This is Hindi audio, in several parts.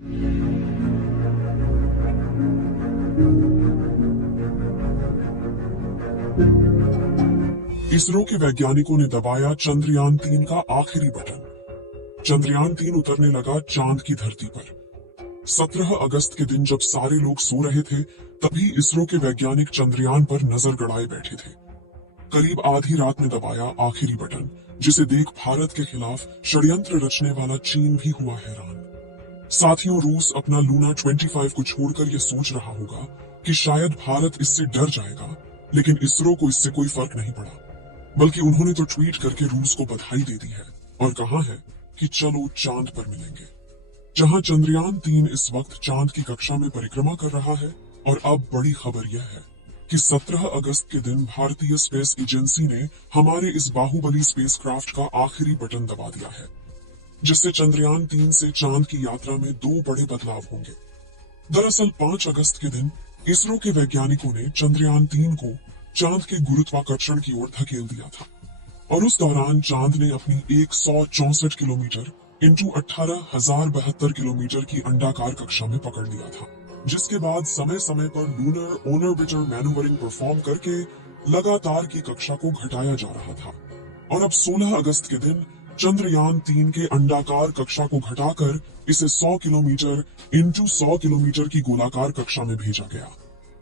इसरो के वैज्ञानिकों ने दबाया चंद्रयान-3 का आखिरी बटन। चंद्रयान-3 उतरने लगा चांद की धरती पर। 17 अगस्त के दिन जब सारे लोग सो रहे थे, तभी इसरो के वैज्ञानिक चंद्रयान पर नजर गड़ाए बैठे थे। करीब आधी रात में दबाया आखिरी बटन, जिसे देख भारत के खिलाफ षड्यंत्र रचने वाला चीन भी हुआ हैरान। साथियों, रूस अपना लूना 25 को छोड़कर यह सोच रहा होगा कि शायद भारत इससे डर जाएगा, लेकिन इसरो को इससे कोई फर्क नहीं पड़ा, बल्कि उन्होंने तो ट्वीट करके रूस को बधाई दे दी है और कहा है कि चलो चांद पर मिलेंगे। जहां चंद्रयान-3 इस वक्त चांद की कक्षा में परिक्रमा कर रहा है, और अब बड़ी खबर यह है कि 17 अगस्त के दिन भारतीय स्पेस एजेंसी ने हमारे इस बाहुबली स्पेसक्राफ्ट का आखिरी बटन दबा दिया है, जिससे चंद्रयान-3 से चांद की यात्रा में 2 बड़े बदलाव होंगे। दरअसल 5 अगस्त के दिन इसरो के वैज्ञानिकों ने चंद्रयान-3 को चांद के गुरुत्वाकर्षण की ओर धकेल दिया था, और उस दौरान चांद ने अपनी 164 किलोमीटर इंटू 18,072 किलोमीटर की अंडाकार कक्षा में पकड़ लिया था, जिसके बाद समय समय पर लूनर ऑर्बिटर मैनूवरिंग परफॉर्म करके लगातार की कक्षा को घटाया जा रहा था। और अब 16 अगस्त के दिन चंद्रयान-3 के अंडाकार कक्षा को घटाकर इसे 100 किलोमीटर इंटू 100 किलोमीटर की गोलाकार कक्षा में भेजा गया।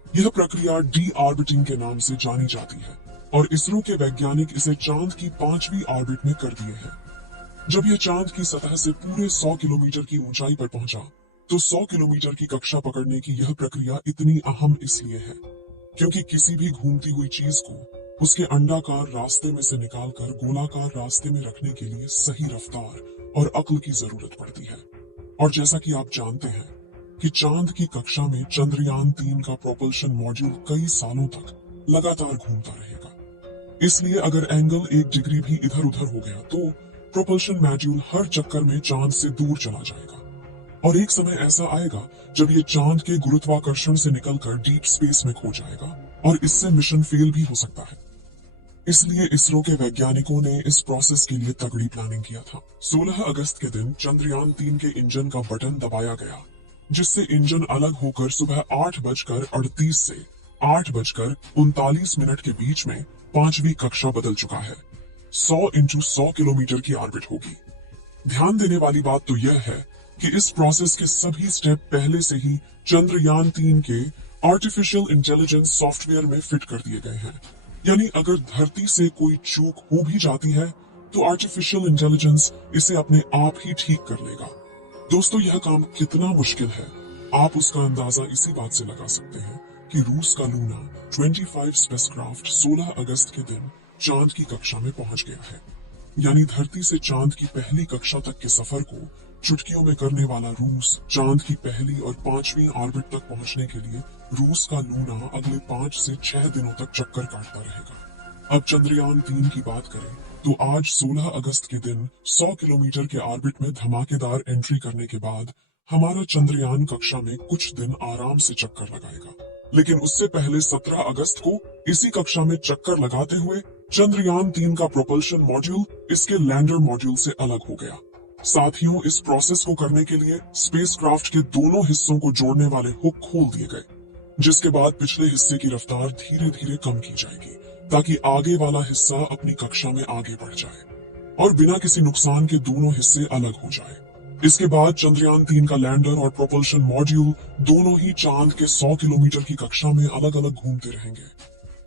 यह प्रक्रिया डी ऑर्बिटिंग के नाम से जानी जाती है, और इसरो के वैज्ञानिक इसे चांद की 5वीं ऑर्बिट में कर दिए हैं। जब यह चांद की सतह से पूरे 100 किलोमीटर की ऊंचाई पर पहुंचा, तो 100 किलोमीटर की कक्षा पकड़ने की यह प्रक्रिया इतनी अहम इसलिए है क्योंकि किसी भी घूमती हुई चीज को उसके अंडाकार रास्ते में से निकालकर गोलाकार रास्ते में रखने के लिए सही रफ्तार और अक्ल की जरूरत पड़ती है। और जैसा कि आप जानते हैं कि चांद की कक्षा में चंद्रयान-3 का प्रोपल्शन मॉड्यूल कई सालों तक लगातार घूमता रहेगा। इसलिए अगर एंगल 1 डिग्री भी इधर उधर हो गया तो प्रोपल्शन मॉड्यूल हर चक्कर में चांद से दूर चला जाएगा, और एक समय ऐसा आएगा जब ये चांद के गुरुत्वाकर्षण से निकलकर डीप स्पेस में खो जाएगा, और इससे मिशन फेल भी हो सकता है। इसलिए इसरो के वैज्ञानिकों ने इस प्रोसेस के लिए तगड़ी प्लानिंग किया था। 16 अगस्त के दिन चंद्रयान-3 के इंजन का बटन दबाया गया, जिससे इंजन अलग होकर सुबह 8:38 से 8:39 के बीच में 5वीं कक्षा बदल चुका है। 100 इंटू 100 किलोमीटर की ऑर्बिट होगी। ध्यान देने वाली बात तो यह है कि इस प्रोसेस के सभी स्टेप पहले से ही चंद्रयान-3 के आर्टिफिशियल इंटेलिजेंस सॉफ्टवेयर में फिट कर दिए गए हैं। यानी अगर धरती से कोई चूक हो भी जाती है तो आर्टिफिशियल इंटेलिजेंस इसे अपने आप ही ठीक कर लेगा। दोस्तों, यह काम कितना मुश्किल है, आप उसका अंदाजा इसी बात से लगा सकते हैं कि रूस का लूना 25 स्पेसक्राफ्ट 16 अगस्त के दिन चांद की कक्षा में पहुंच गया है। यानी धरती से चांद की पहली कक्षा तक के सफर को चुटकियों में करने वाला रूस चांद की पहली और 5वीं ऑर्बिट तक पहुंचने के लिए रूस का लूना अगले 5 से 6 दिनों तक चक्कर काटता रहेगा। अब चंद्रयान-3 की बात करें तो आज 16 अगस्त के दिन 100 किलोमीटर के ऑर्बिट में धमाकेदार एंट्री करने के बाद हमारा चंद्रयान कक्षा में कुछ दिन आराम से चक्कर लगाएगा। लेकिन उससे पहले 17 अगस्त को इसी कक्षा में चक्कर लगाते हुए चंद्रयान-3 का प्रोपल्शन मॉड्यूल इसके लैंडर मॉड्यूल से अलग हो गया। साथियों, इस प्रोसेस को करने के लिए स्पेसक्राफ्ट के दोनों हिस्सों को जोड़ने वाले हुक खोल दिए गए, जिसके बाद पिछले हिस्से की रफ्तार धीरे धीरे कम की जाएगी ताकि आगे वाला हिस्सा अपनी कक्षा में आगे बढ़ जाए और बिना किसी नुकसान के दोनों हिस्से अलग हो जाए। इसके बाद चंद्रयान-3 का लैंडर और प्रोपल्शन मॉड्यूल दोनों ही चांद के 100 किलोमीटर की कक्षा में अलग अलग घूमते रहेंगे।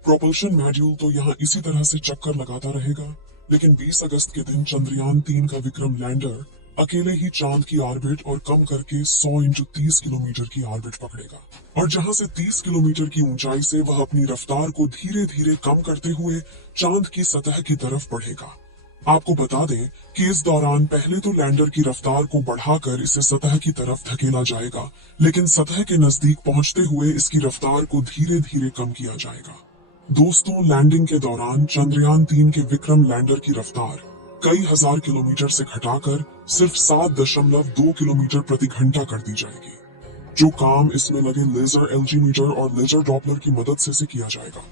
प्रोपल्शन मॉड्यूल तो यहाँ इसी तरह से चक्कर लगाता रहेगा, लेकिन 20 अगस्त के दिन चंद्रयान-3 का विक्रम लैंडर अकेले ही चांद की ऑर्बिट और कम करके 100 इंटू 30 किलोमीटर की ऑर्बिट पकड़ेगा, और जहां से 30 किलोमीटर की ऊंचाई से वह अपनी रफ्तार को धीरे धीरे कम करते हुए चांद की सतह की तरफ बढ़ेगा। आपको बता दें कि इस दौरान पहले तो लैंडर की रफ्तार को बढ़ाकर इसे सतह की तरफ धकेला जाएगा, लेकिन सतह के नजदीक पहुंचते हुए इसकी रफ्तार को धीरे धीरे कम किया जाएगा। दोस्तों, लैंडिंग के दौरान चंद्रयान-3 के विक्रम लैंडर की रफ्तार कई हजार किलोमीटर से घटाकर सिर्फ 7.2 किलोमीटर प्रति घंटा कर दी जाएगी, जो काम इसमें लगे लेजर एल्टीमीटर और लेजर डॉपलर की मदद से किया जाएगा,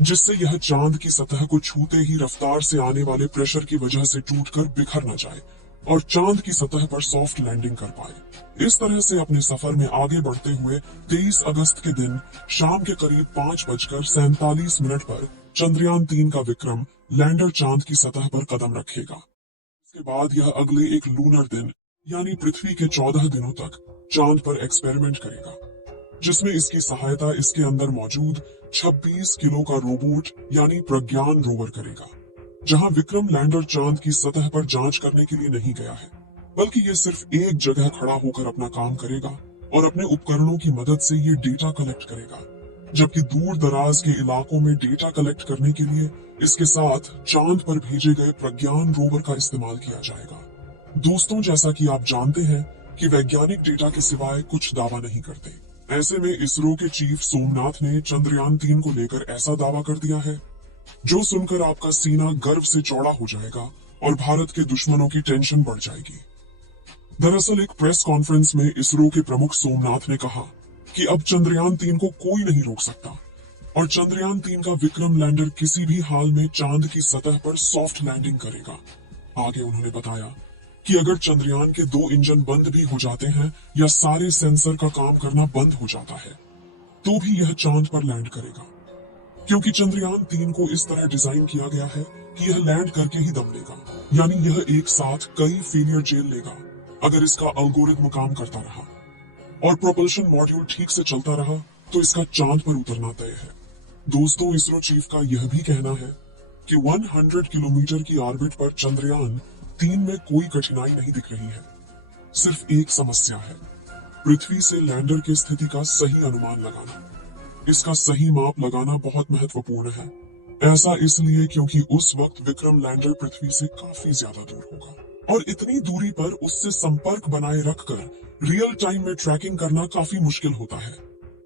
जिससे यह चांद की सतह को छूते ही रफ्तार से आने वाले प्रेशर की वजह से टूटकर बिखर न जाए और चांद की सतह पर सॉफ्ट लैंडिंग कर पाए। इस तरह से अपने सफर में आगे बढ़ते हुए 23 अगस्त के दिन शाम के करीब 5:47 पर चंद्रयान-3 का विक्रम लैंडर चांद की सतह पर कदम रखेगा। इसके बाद यह अगले एक लूनर दिन यानी पृथ्वी के 14 दिनों तक चांद पर एक्सपेरिमेंट करेगा, जिसमें इसकी सहायता इसके अंदर मौजूद 26 किलो का रोबोट यानी प्रज्ञान रोवर करेगा। जहां विक्रम लैंडर चांद की सतह पर जांच करने के लिए नहीं गया है, बल्कि ये सिर्फ एक जगह खड़ा होकर अपना काम करेगा और अपने उपकरणों की मदद से ये डेटा कलेक्ट करेगा, जबकि दूर दराज के इलाकों में डेटा कलेक्ट करने के लिए इसके साथ चांद पर भेजे गए प्रज्ञान रोवर का इस्तेमाल किया जाएगा। दोस्तों, जैसा कि आप जानते हैं कि वैज्ञानिक डेटा के सिवाय कुछ दावा नहीं करते। ऐसे में इसरो के चीफ सोमनाथ ने चंद्रयान-3 को लेकर ऐसा दावा कर दिया है जो सुनकर आपका सीना गर्व से चौड़ा हो जाएगा और भारत के दुश्मनों की टेंशन बढ़ जाएगी। दरअसल एक प्रेस कॉन्फ्रेंस में इसरो के प्रमुख सोमनाथ ने कहा कि अब चंद्रयान-3 को कोई नहीं रोक सकता और चंद्रयान-3 का विक्रम लैंडर किसी भी हाल में चांद की सतह पर सॉफ्ट लैंडिंग करेगा। आगे उन्होंने बताया कि अगर चंद्रयान के 2 इंजन बंद भी हो जाते हैं या सारे सेंसर का काम करना बंद हो जाता है, तो भी यह चांद पर लैंड करेगा, क्योंकि चंद्रयान-3 को इस तरह डिजाइन किया गया है कि यह लैंड करके ही दम लेगा। यानी यह एक साथ कई फेलियर झेल लेगा अगर इसका एल्गोरिथम काम करता रहा और प्रोपल्शन मॉड्यूल ठीक से चलता रहा तो इसका चांद पर उतरना तय है। दोस्तों, इसरो चीफ का यह भी कहना है कि 100 किलोमीटर की ऑर्बिट पर चंद्रयान-3 में कोई कठिनाई नहीं दिख रही है। सिर्फ एक समस्या है, पृथ्वी से लैंडर की स्थिति का सही अनुमान लगाना। इसका सही माप लगाना बहुत महत्वपूर्ण है। ऐसा इसलिए क्योंकि उस वक्त विक्रम लैंडर पृथ्वी से काफी ज्यादा दूर होगा और इतनी दूरी पर उससे संपर्क बनाए रखकर रियल टाइम में ट्रैकिंग करना काफी मुश्किल होता है।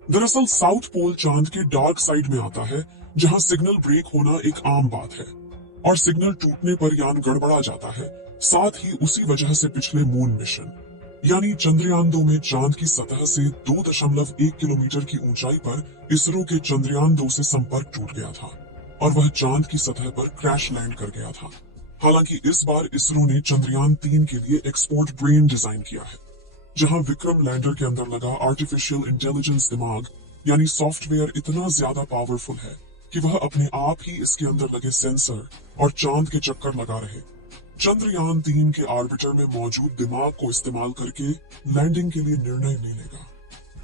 दरअसल साउथ पोल चांद के डार्क साइड में आता है, जहां सिग्नल ब्रेक होना एक आम बात है और सिग्नल टूटने पर यान गड़बड़ा जाता है। साथ ही उसी वजह से पिछले मून मिशन यानी चंद्रयान-2 में चांद की सतह से 2.1 किलोमीटर की ऊंचाई पर इसरो के चंद्रयान-2 से संपर्क टूट गया था और वह चांद की सतह पर क्रैश लैंड कर गया था। हालांकि इस बार इसरो ने चंद्रयान-3 के लिए एक्सपोर्ट ब्रेन डिजाइन किया है, जहां विक्रम लैंडर के अंदर लगा आर्टिफिशियल इंटेलिजेंस दिमाग यानी सॉफ्टवेयर इतना ज्यादा पावरफुल है कि वह अपने आप ही इसके अंदर लगे सेंसर और चांद के चक्कर लगा रहे। चंद्रयान-3 के ऑर्बिटर में मौजूद दिमाग को इस्तेमाल करके लैंडिंग के लिए निर्णय ले लेगा।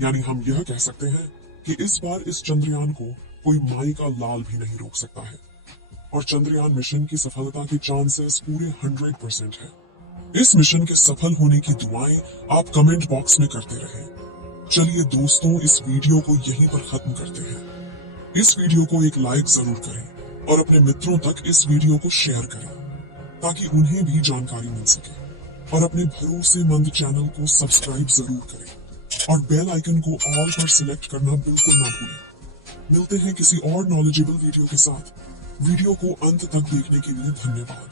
यानी हम यह कह सकते हैं कि इस बार इस चंद्रयान को कोई माई का लाल भी नहीं रोक सकता है और चंद्रयान मिशन की सफलता के चांसेस पूरे 100% है। इस मिशन के सफल होने की दुआएं आप कमेंट बॉक्स में करते रहें। चलिए दोस्तों, इस वीडियो को यहीं पर खत्म करते हैं। इस वीडियो को एक लाइक जरूर करें और अपने मित्रों तक इस वीडियो को शेयर करें ताकि उन्हें भी जानकारी मिल सके और अपने भरोसेमंद चैनल को सब्सक्राइब जरूर करें और बेल आइकन को ऑल पर सिलेक्ट करना बिल्कुल ना भूलें। मिलते हैं किसी और नॉलेजेबल वीडियो के साथ। वीडियो को अंत तक देखने के लिए धन्यवाद।